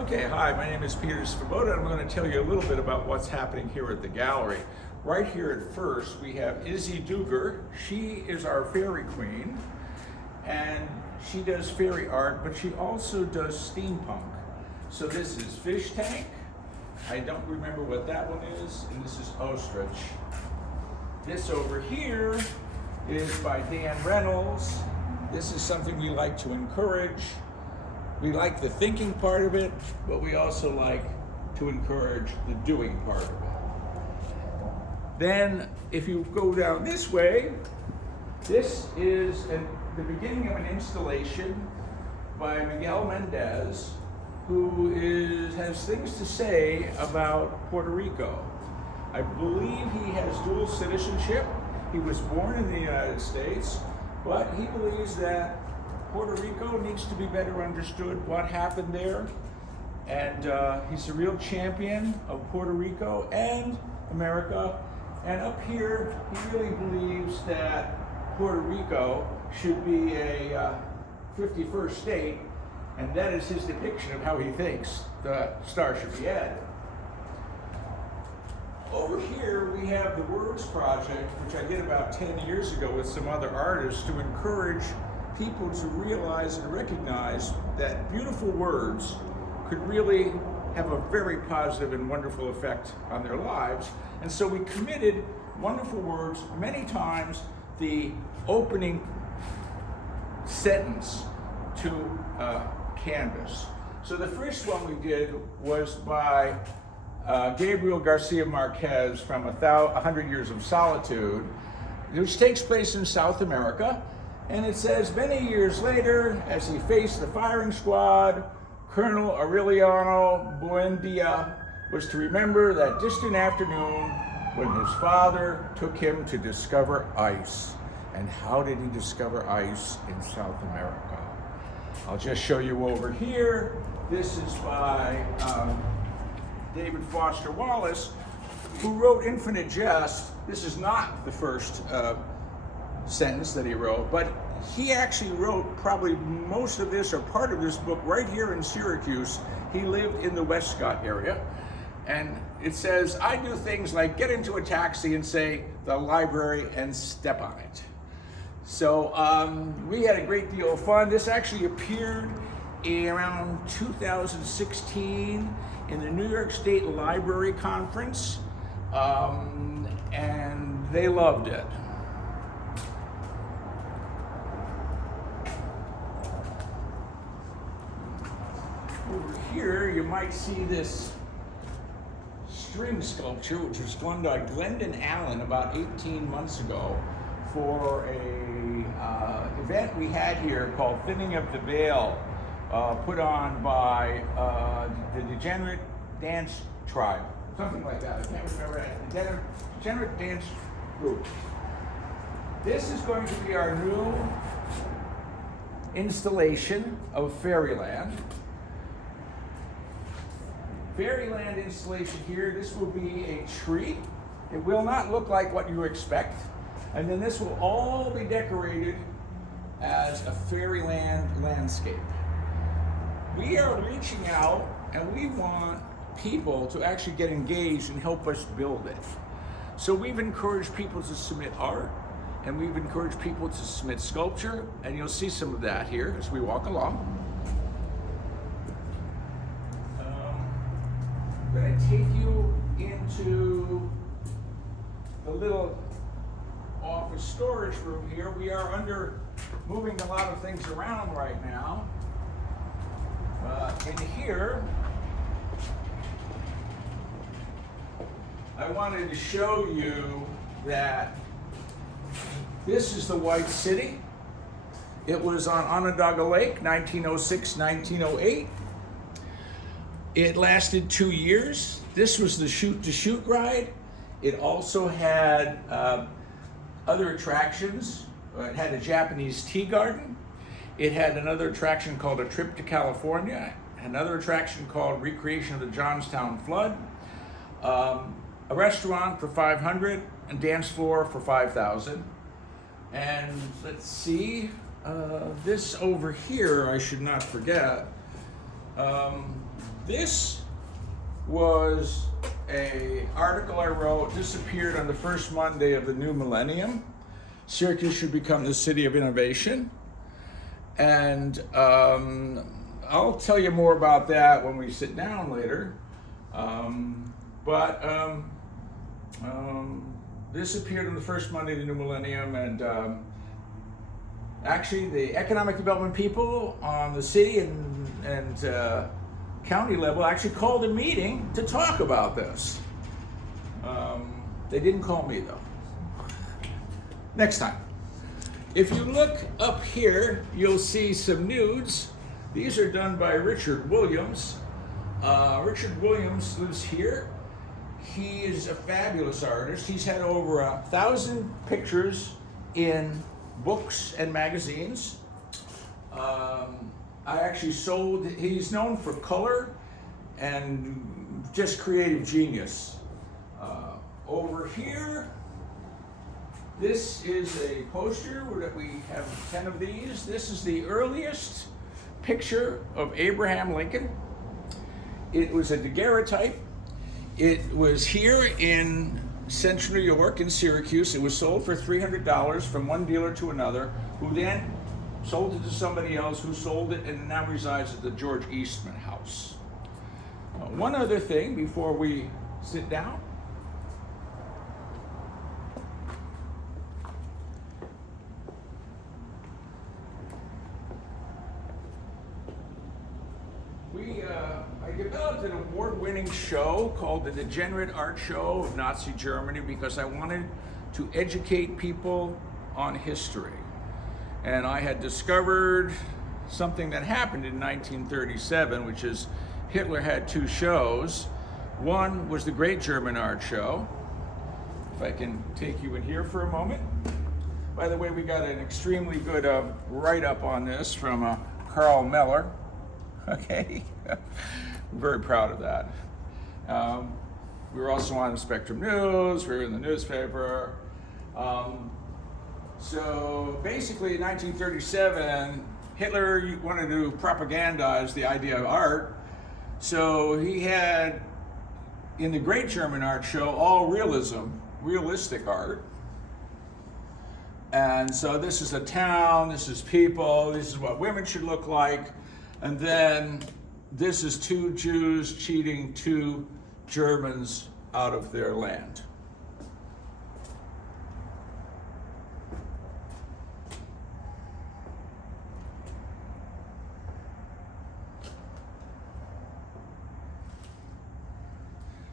Okay, hi, my name is Peter Svoboda, and I'm going to tell you a little bit about what's happening here at the gallery. Right here at first, we have Izzy Duger. She is our fairy queen, and she does fairy art, but she also does steampunk. So this is Fish Tank. I don't remember what that one is, and this is Ostrich. This over here is by Dan Reynolds. This is something we like to encourage. We like the thinking part of it, but we also like to encourage the doing part of it. Then, if you go down this way, this is the beginning of an installation by Miguel Mendez, who has things to say about Puerto Rico. I believe he has dual citizenship. He was born in the United States, but he believes that Puerto Rico needs to be better understood, what happened there. And he's a real champion of Puerto Rico and America. And up here, he really believes that Puerto Rico should be a 51st state, and that is his depiction of how he thinks the star should be added. Over here, we have the Words Project, which I did about 10 years ago with some other artists to encourage people to realize and recognize that beautiful words could really have a very positive and wonderful effect on their lives. And so we committed wonderful words, many times the opening sentence to canvas. So the first one we did was by Gabriel Garcia Marquez from 100 Years of Solitude, which takes place in South America. And it says, many years later, as he faced the firing squad, Colonel Aureliano Buendia was to remember that distant afternoon when his father took him to discover ice. And how did he discover ice in South America? I'll just show you over here. This is by David Foster Wallace, who wrote Infinite Jest. This is not the first sentence that he wrote, but he actually wrote probably most of this or part of this book right here in Syracuse. He lived in the Westcott area, and it says, I do things like get into a taxi and say the library and step on it. So we had a great deal of fun. This actually appeared around 2016 in the New York State Library Conference, and they loved it. Over here, you might see this string sculpture, which was done by Glendon Allen about 18 months ago for a event we had here called Thinning of the Veil, put on by the Degenerate Dance Tribe, something like that. I can't remember that. Degenerate Dance Group. This is going to be our new installation of Fairyland. Fairyland installation here. This will be a tree. It will not look like what you expect. And then this will all be decorated as a Fairyland landscape. We are reaching out and we want people to actually get engaged and help us build it. So we've encouraged people to submit art, and we've encouraged people to submit sculpture, and you'll see some of that here as we walk along. I'm going to take you into the little office storage room here. We are moving a lot of things around right now. In here, I wanted to show you that this is the White City. It was on Onondaga Lake, 1906-1908. It lasted 2 years. This was the shoot-to-shoot ride. It also had other attractions. It had a Japanese tea garden. It had another attraction called A Trip to California, another attraction called Recreation of the Johnstown Flood, a restaurant for $500, and dance floor for $5,000. And let's see, this over here, I should not forget. This was an article I wrote. This appeared on the first Monday of the new millennium. Syracuse should become the city of innovation. And I'll tell you more about that when we sit down later. This appeared on the first Monday of the new millennium, and actually the economic development people on the city and county level actually called a meeting to talk about this. They didn't call me though. Next time. If you look up here, you'll see some nudes. These are done by Richard Williams. Richard Williams lives here. He is a fabulous artist. He's had over 1,000 pictures in books and magazines. I actually sold, he's known for color and just creative genius. Over here, this is a poster that we have 10 of these. This is the earliest picture of Abraham Lincoln. It was a daguerreotype. It was here in central New York, in Syracuse. It was sold for $300 from one dealer to another, who then sold it to somebody else, who sold it, and now resides at the George Eastman House. One other thing before we sit down. I developed an award-winning show called the Degenerate Art Show of Nazi Germany because I wanted to educate people on history. And I had discovered something that happened in 1937, which is Hitler had two shows. One was the Great German Art Show. If I can take you in here for a moment. By the way, we got an extremely good write-up on this from Carl Meller. Okay, I'm very proud of that. We were also on Spectrum News, we were in the newspaper. So basically in 1937, Hitler wanted to propagandize the idea of art. So he had, in the Great German Art Show, all realism, realistic art. And so this is a town, this is people, this is what women should look like. And then this is two Jews cheating two Germans out of their land.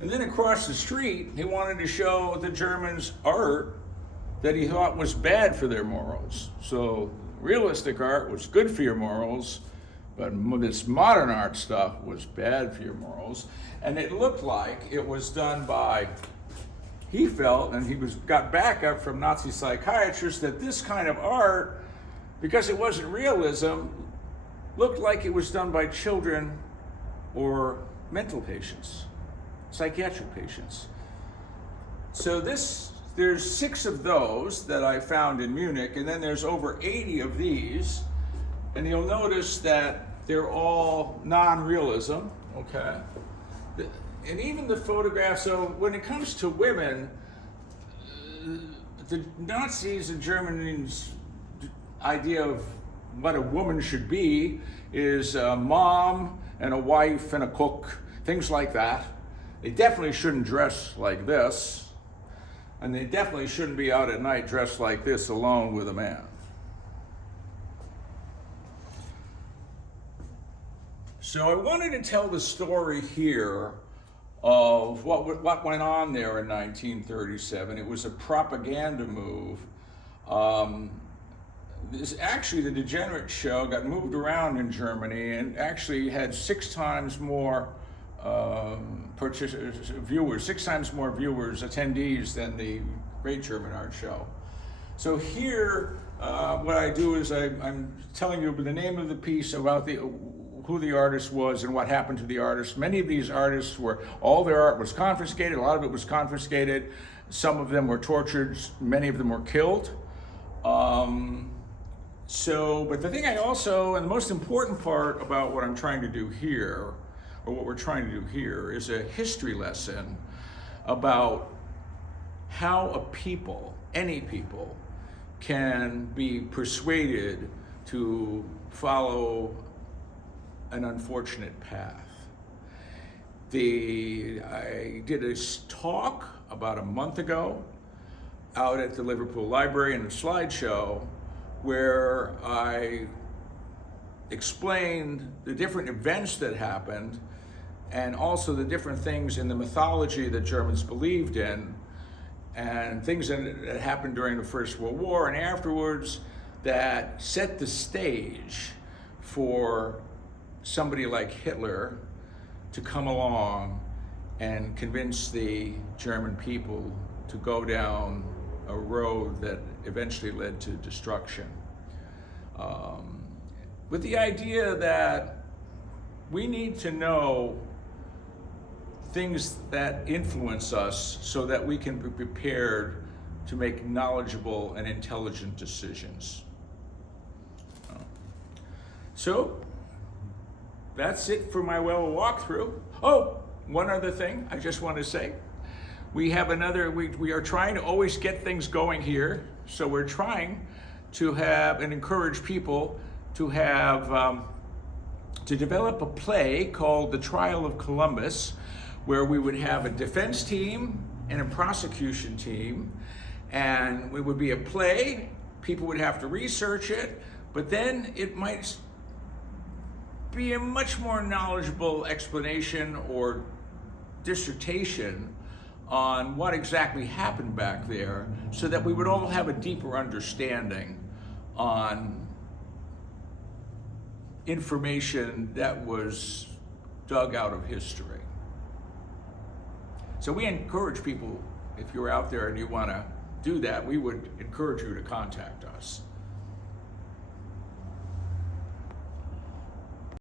And then across the street, he wanted to show the Germans art that he thought was bad for their morals. So realistic art was good for your morals, but this modern art stuff was bad for your morals. And it looked like it was done by, he felt, and he got backup from Nazi psychiatrists, that this kind of art, because it wasn't realism, looked like it was done by children or mental patients, psychiatric patients. So there's 6 of those that I found in Munich, and then there's over 80 of these. And you'll notice that they're all non-realism, okay? And even the photographs, so when it comes to women, the Nazis and Germany's idea of what a woman should be is a mom and a wife and a cook, things like that. They definitely shouldn't dress like this, and they definitely shouldn't be out at night dressed like this alone with a man. So I wanted to tell the story here of what went on there in 1937. It was a propaganda move. Actually, the Degenerate Show got moved around in Germany and actually had 6 times more viewers, 6 times more viewers, attendees than the Great German Art Show. So here, what I do is I'm telling you the name of the piece about who the artist was and what happened to the artist. Many of these artists all their art was confiscated, a lot of it was confiscated, some of them were tortured, many of them were killed. But the thing and the most important part about what I'm trying to do here, or what we're trying to do here, is a history lesson about how a people, any people, can be persuaded to follow an unfortunate path. I did a talk about a month ago out at the Liverpool Library in a slideshow where I explained the different events that happened and also the different things in the mythology that Germans believed in and things that happened during the First World War and afterwards that set the stage for somebody like Hitler to come along and convince the German people to go down a road that eventually led to destruction. With the idea that we need to know things that influence us so that we can be prepared to make knowledgeable and intelligent decisions. So that's it for my walkthrough. Oh, one other thing I just want to say. We have we are trying to always get things going here. So we're trying to have and encourage people to have, to develop a play called The Trial of Columbus, where we would have a defense team and a prosecution team, and it would be a play. People would have to research it, but then it might be a much more knowledgeable explanation or dissertation on what exactly happened back there so that we would all have a deeper understanding on information that was dug out of history. So we encourage people, if you're out there and you want to do that, we would encourage you to contact us.